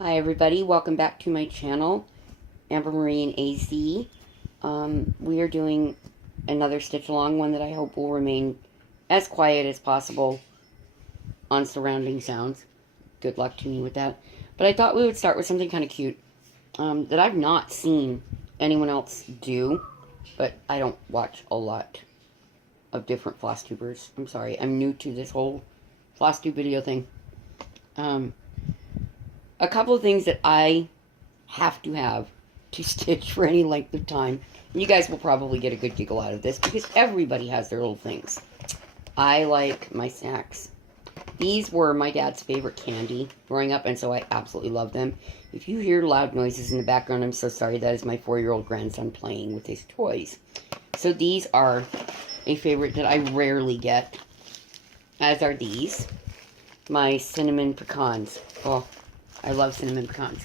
Hi everybody, welcome back to my channel, Amber Marie and AZ. We are doing another stitch along, one that I hope will remain as quiet as possible on surrounding sounds. Good luck to me with that. But I thought we would start with something kind of cute that I've not seen anyone else do, but I don't watch a lot of different Flosstubers. I'm sorry, I'm new to this whole Flosstube video thing. A couple of things that I have to stitch for any length of time. You guys will probably get a good giggle out of this because everybody has their little things. I like my snacks. These were my dad's favorite candy growing up, and so I absolutely love them. If you hear loud noises in the background, I'm so sorry. That is my 4-year-old grandson playing with his toys. So these are a favorite that I rarely get, as are these. My cinnamon pecans. Oh, I love cinnamon pecans.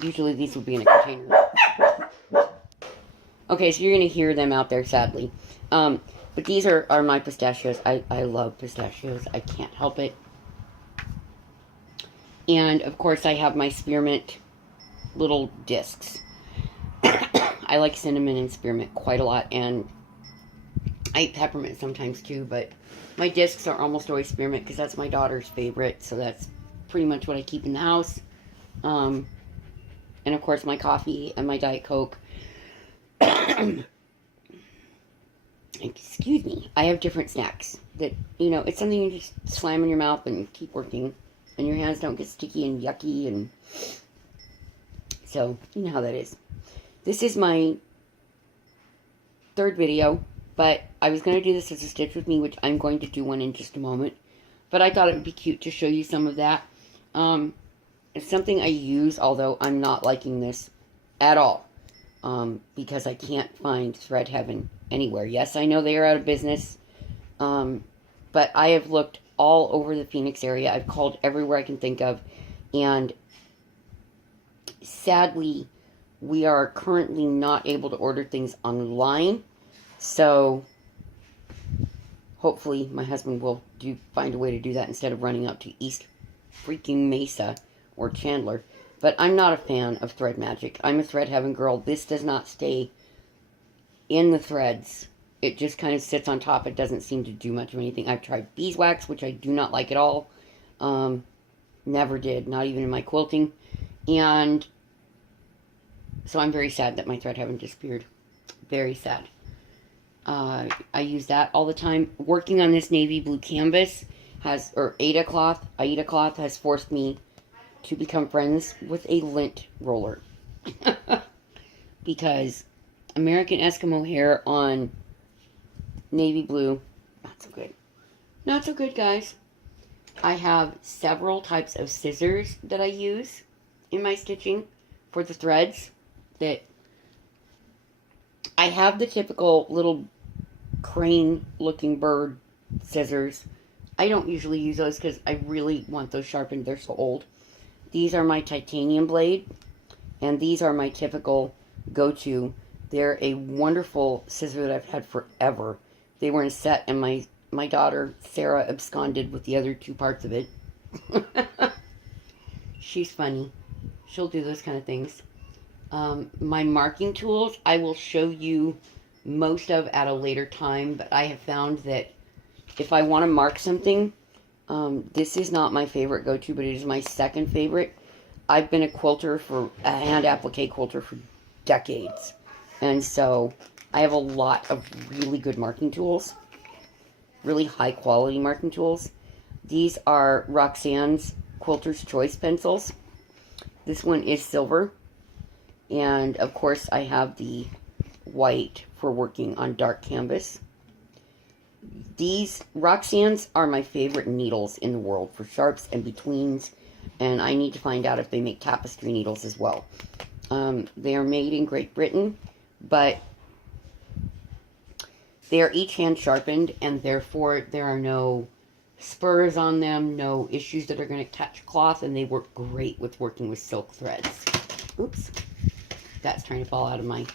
Usually these would be in a container. Okay, so you're going to hear them out there, sadly. But these are my pistachios. I love pistachios. I can't help it. And, of course, I have my spearmint little discs. I like cinnamon and spearmint quite a lot, and I eat peppermint sometimes, too, but my discs are almost always spearmint because that's my daughter's favorite, so that's pretty much what I keep in the house. And, of course, my coffee and my Diet Coke. Excuse me. I have different snacks that, it's something you just slam in your mouth and keep working, and your hands don't get sticky and yucky, and so, you know how that is. This is my third video, but I was going to do this as a stitch with me, which I'm going to do one in just a moment. But I thought it would be cute to show you some of that. It's something I use, although I'm not liking this at all. Because I can't find Thread Heaven anywhere. Yes, I know they are out of business. But I have looked all over the Phoenix area. I've called everywhere I can think of. And sadly, we are currently not able to order things online. So, hopefully, my husband will find a way to do that instead of running up to East freaking Mesa or Chandler. But I'm not a fan of thread magic. I'm a Thread Heaven girl. This does not stay in the threads. It just kind of sits on top. It doesn't seem to do much of anything. I've tried beeswax, which I do not like at all. Never did. Not even in my quilting. And so I'm very sad that my Thread Heaven disappeared. Very sad. I use that all the time. Working on this navy blue canvas Aida cloth has forced me to become friends with a lint roller. Because American Eskimo hair on navy blue, not so good. Not so good, guys. I have several types of scissors that I use in my stitching for the threads. That I have the typical little crane-looking bird scissors. I don't usually use those because I really want those sharpened. They're so old. These are my titanium blade, and these are my typical go-to. They're a wonderful scissor that I've had forever. They were in a set, and my daughter, Sarah, absconded with the other 2 parts of it. She's funny. She'll do those kind of things. My marking tools, I will show you most of at a later time, but I have found that if I want to mark something, this is not my favorite go-to, but it is my second favorite. I've been a hand applique quilter for decades, and so I have a lot of really good marking tools, really high quality marking tools. These are Roxanne's Quilter's Choice pencils. This one is silver, and of course I have the white for working on dark canvas. These Roxanne's are my favorite needles in the world for sharps and betweens, and I need to find out if they make tapestry needles as well. They are made in Great Britain, but they are each hand sharpened, and therefore there are no spurs on them, no issues that are going to catch cloth, and they work great with working with silk threads. Oops, that's trying to fall out of my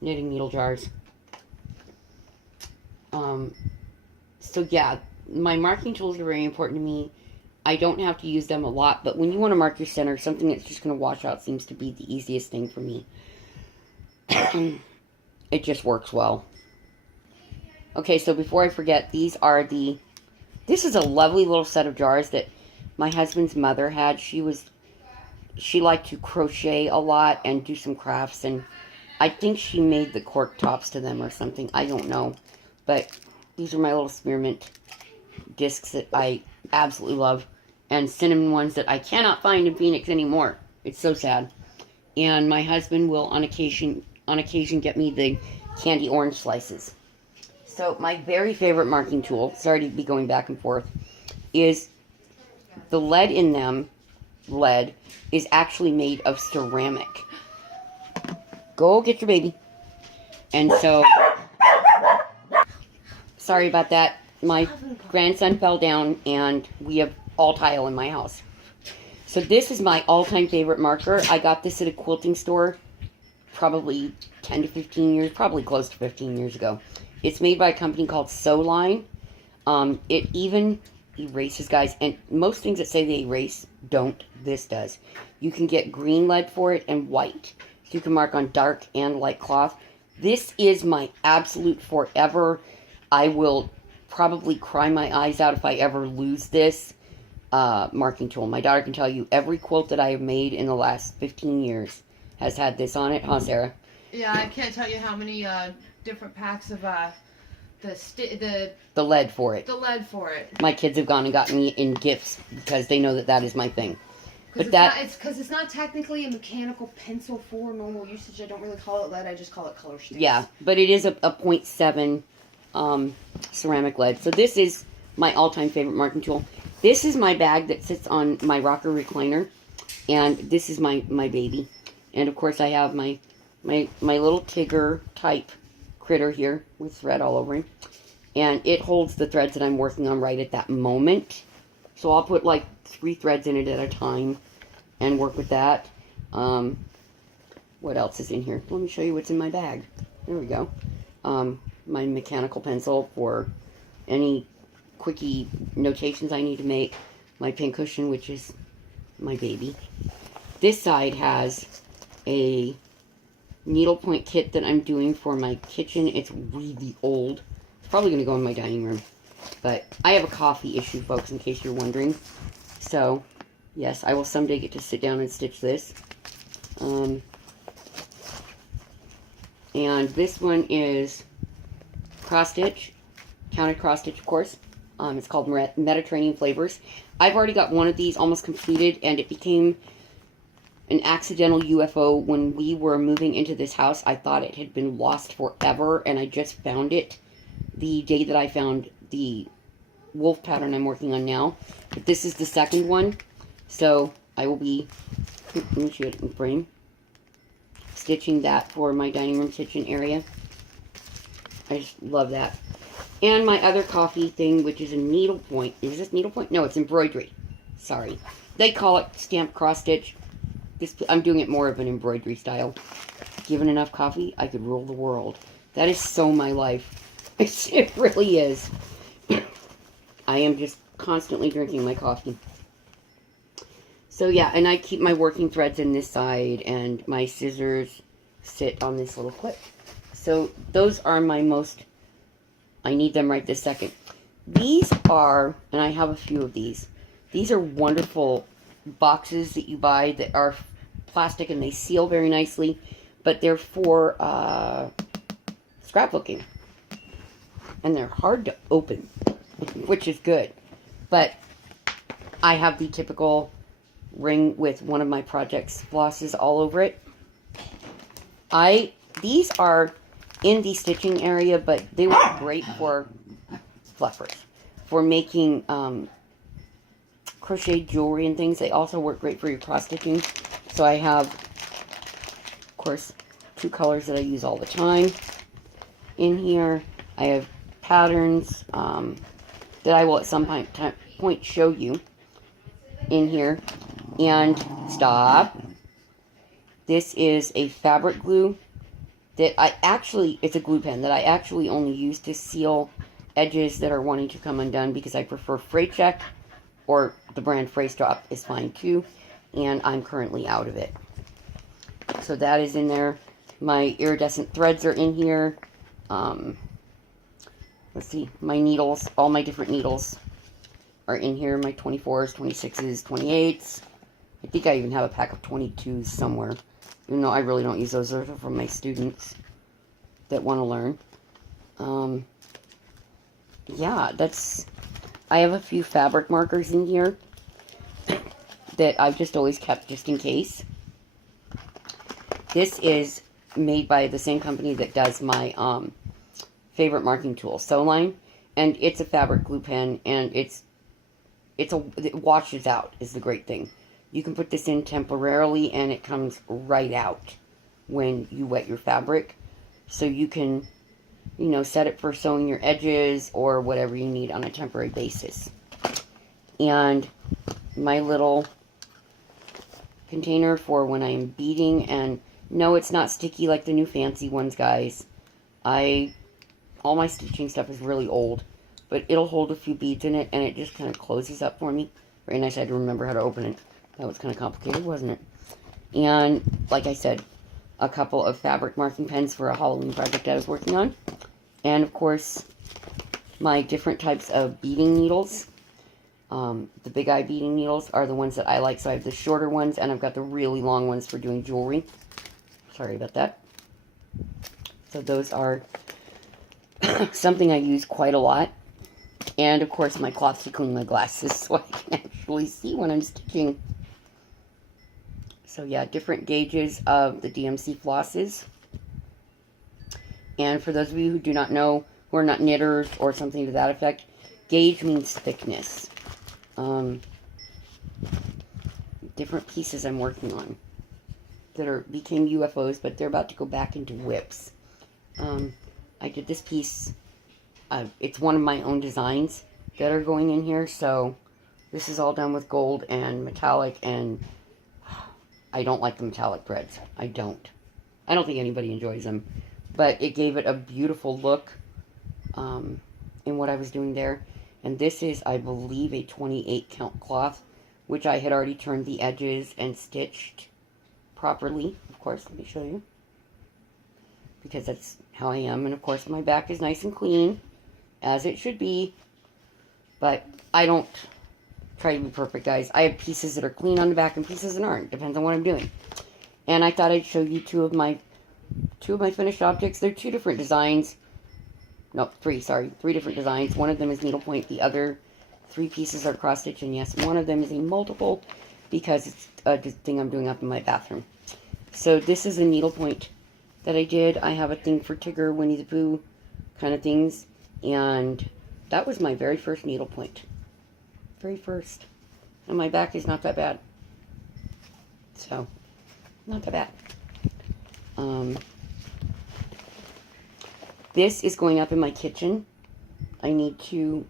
knitting needle jars. So yeah, my marking tools are very important to me. I don't have to use them a lot, but when you want to mark your center, something that's just going to wash out seems to be the easiest thing for me. It just works well. Okay, so before I forget, this is a lovely little set of jars that my husband's mother had. She liked to crochet a lot and do some crafts, and I think she made the cork tops to them or something. I don't know. But these are my little spearmint discs that I absolutely love. And cinnamon ones that I cannot find in Phoenix anymore. It's so sad. And my husband will on occasion get me the candy orange slices. So my very favorite marking tool, sorry to be going back and forth, is the lead in them. Lead is actually made of ceramic. Go get your baby. And so, sorry about that. My grandson fell down and we have all tile in my house. So this is my all-time favorite marker. I got this at a quilting store probably 10 to 15 years, probably close to 15 years ago. It's made by a company called Sewline. It even erases, guys, and most things that say they erase don't. This does. You can get green lead for it and white. So you can mark on dark and light cloth. This is my absolute forever. I will probably cry my eyes out if I ever lose this marking tool. My daughter can tell you every quilt that I have made in the last 15 years has had this on it. Huh, Sarah? Yeah, I can't tell you how many different packs of the lead for it. The lead for it. My kids have gone and gotten me in gifts because they know that that is my thing. But it's not technically a mechanical pencil for normal usage. I don't really call it lead. I just call it color sticks. Yeah, but it is a 0.7 ceramic lead. So this is my all-time favorite marking tool. This is my bag that sits on my rocker recliner, and this is my baby. And of course, I have my little Tigger type critter here with thread all over him, and it holds the threads that I'm working on right at that moment. So I'll put like 3 threads in it at a time and work with that. What else is in here? Let me show you what's in my bag. There we go. My mechanical pencil for any quickie notations I need to make. My pincushion, which is my baby. This side has a needlepoint kit that I'm doing for my kitchen. It's really old. It's probably going to go in my dining room. But I have a coffee issue, folks, in case you're wondering. So, yes, I will someday get to sit down and stitch this. And this one is cross stitch, counted cross stitch, of course. It's called Mediterranean Flavors. I've already got one of these almost completed, and it became an accidental UFO when we were moving into this house. I thought it had been lost forever, and I just found it the day that I found the wolf pattern I'm working on now. But this is the second one, so I will be, let me show it in frame, stitching that for my dining room kitchen area. I just love that. And my other coffee thing, which is a needlepoint. Is this needlepoint? No, it's embroidery. Sorry. They call it stamped cross stitch. I'm doing it more of an embroidery style. Given enough coffee, I could rule the world. That is so my life. It really is. I am just constantly drinking my coffee. So yeah, and I keep my working threads in this side, and my scissors sit on this little clip. So those are my most, I need them right this second. These are, and I have a few of these are wonderful boxes that you buy that are plastic and they seal very nicely, but they're for scrapbooking. And they're hard to open, which is good. But I have the typical ring with one of my project's flosses all over it. These are in the stitching area, but they work great for fluffers. For making crochet jewelry and things. They also work great for your cross stitching. So I have, of course, 2 colors that I use all the time in here. I have patterns that I will at some point show you in here. And stop. This is a fabric glue that it's a glue pen that I actually only use to seal edges that are wanting to come undone because I prefer Freight Check, or the brand Flosstube is fine too, and I'm currently out of it. So that is in there. My iridescent threads are in here. Let's see, my needles, all my different needles are in here. My 24s, 26s, 28s. I think I even have a pack of 22s somewhere. Even though I really don't use those. Those are from my students that want to learn. Yeah, I have a few fabric markers in here that I've just always kept just in case. This is made by the same company that does my favorite marking tool, Sewline, and it's a fabric glue pen, and it washes out is the great thing. You can put this in temporarily, and it comes right out when you wet your fabric, so you can, you know, set it for sewing your edges or whatever you need on a temporary basis. And my little container for when I am beading, and no, it's not sticky like the new fancy ones, guys. All my stitching stuff is really old, but it'll hold a few beads in it, and it just kind of closes up for me. Very nice. I had to remember how to open it. That was kind of complicated, wasn't it? And, like I said, a couple of fabric marking pens for a Halloween project I was working on. And, of course, my different types of beading needles. The big eye beading needles are the ones that I like. So I have the shorter ones, and I've got the really long ones for doing jewelry. Sorry about that. So those are something I use quite a lot. And, of course, my cloth to clean my glasses so I can actually see when I'm stitching. So, yeah, different gauges of the DMC flosses. And for those of you who do not know, who are not knitters or something to that effect, gauge means thickness. Different pieces I'm working on that became UFOs, but they're about to go back into whips. I did this piece. It's one of my own designs that are going in here, so this is all done with gold and metallic, and I don't like the metallic threads. I don't think anybody enjoys them, but it gave it a beautiful look in what I was doing there. And this is, I believe, a 28 count cloth, which I had already turned the edges and stitched properly. Of course, let me show you, because that's how I am. And of course, my back is nice and clean, as it should be. But I don't try to be perfect, guys. I have pieces that are clean on the back and pieces that aren't. Depends on what I'm doing. And I thought I'd show you two of my finished objects. They're two different designs. No, three different designs. One of them is needlepoint. The other three pieces are cross stitch. And yes, one of them is a multiple, because it's a thing I'm doing up in my bathroom. So this is a needlepoint that I did. I have a thing for Tigger, Winnie the Pooh kind of things. And that was my very first needlepoint. Very first. And my back is not that bad. So, not that bad. This is going up in my kitchen. I need to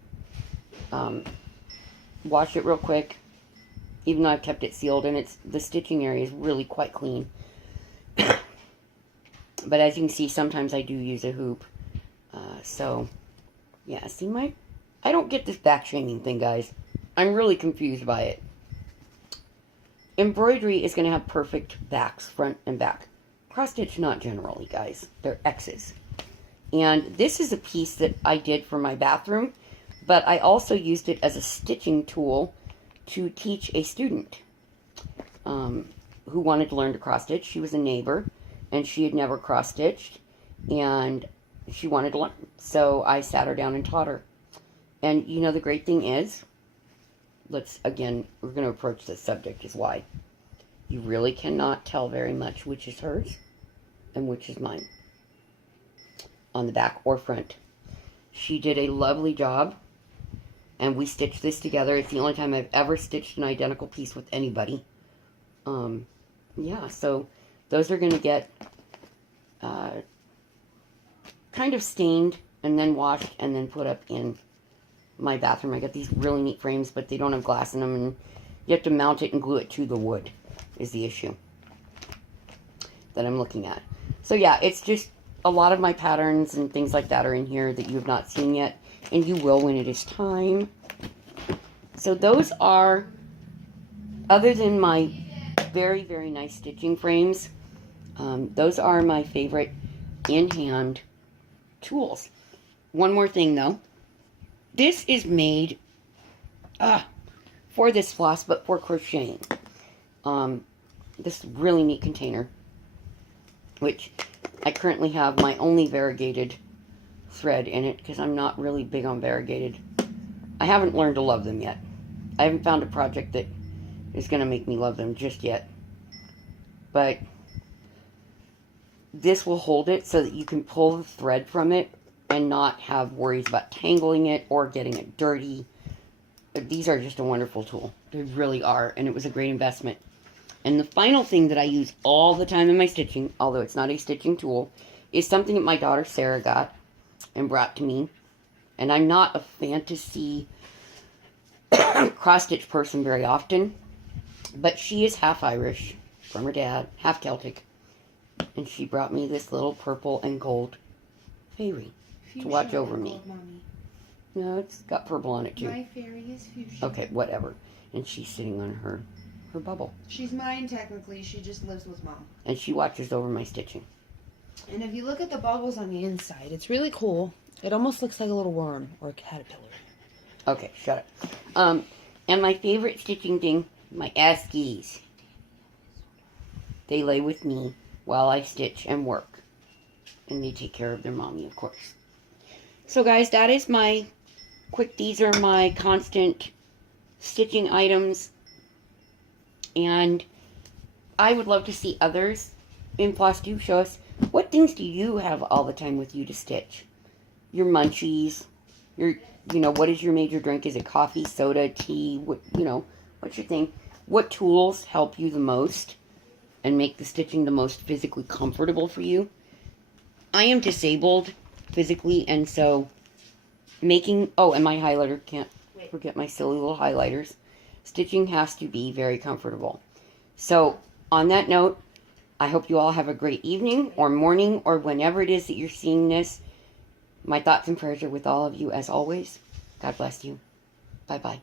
wash it real quick, even though I've kept it sealed, and the stitching area is really quite clean. But as you can see, sometimes I do use a hoop. So, yeah, see, I don't get this back shaming thing, guys. I'm really confused by it. Embroidery is going to have perfect backs, front and back. Cross stitch, not generally, guys. They're X's. And this is a piece that I did for my bathroom, but I also used it as a stitching tool to teach a student who wanted to learn to cross stitch. She was a neighbor, and she had never cross stitched, and she wanted to learn. So I sat her down and taught her. And you know, the great thing is, we're going to approach this subject is why you really cannot tell very much which is hers and which is mine on the back or front. She did a lovely job, and we stitched this together. It's the only time I've ever stitched an identical piece with anybody. Yeah, so those are going to get kind of stained and then washed and then put up in my bathroom. I got these really neat frames, but they don't have glass in them, and you have to mount it and glue it to the wood is the issue that I'm looking at. So yeah, it's just a lot of my patterns and things like that are in here that you have not seen yet. and you will when it is time. So those are, other than my very, very nice stitching frames, those are my favorite in-hand tools. One more thing though. This is made for this floss, but for crocheting. This really neat container, which I currently have my only variegated thread in it because I'm not really big on variegated. I haven't learned to love them yet. I haven't found a project that is going to make me love them just yet. But this will hold it so that you can pull the thread from it and not have worries about tangling it or getting it dirty. These are just a wonderful tool. They really are, and it was a great investment. And the final thing that I use all the time in my stitching, although it's not a stitching tool, is something that my daughter Sarah got and brought to me. And I'm not a fantasy cross-stitch person very often, but she is half Irish from her dad, half Celtic. And she brought me this little purple and gold fairy to watch over me. Mommy. No, it's got purple on it too. My fairy is fuchsia. Okay, whatever. And she's sitting on her bubble. She's mine technically. She just lives with Mom. And she watches over my stitching. And if you look at the bubbles on the inside, it's really cool. It almost looks like a little worm or a caterpillar. Okay, shut up. And my favorite stitching thing, my Askies. They lay with me while I stitch and work. And they take care of their mommy, of course. So guys, that is my these are my constant stitching items. And I would love to see others in Flosstube show us, what things do you have all the time with you to stitch? Your munchies, what is your major drink? Is it coffee, soda, tea? What's your thing? What tools help you the most and make the stitching the most physically comfortable for you? I am disabled physically, and so and my highlighter, can't forget my silly little highlighters. Stitching has to be very comfortable. So, on that note, I hope you all have a great evening or morning or whenever it is that you're seeing this. My thoughts and prayers are with all of you as always. God bless you. Bye-bye.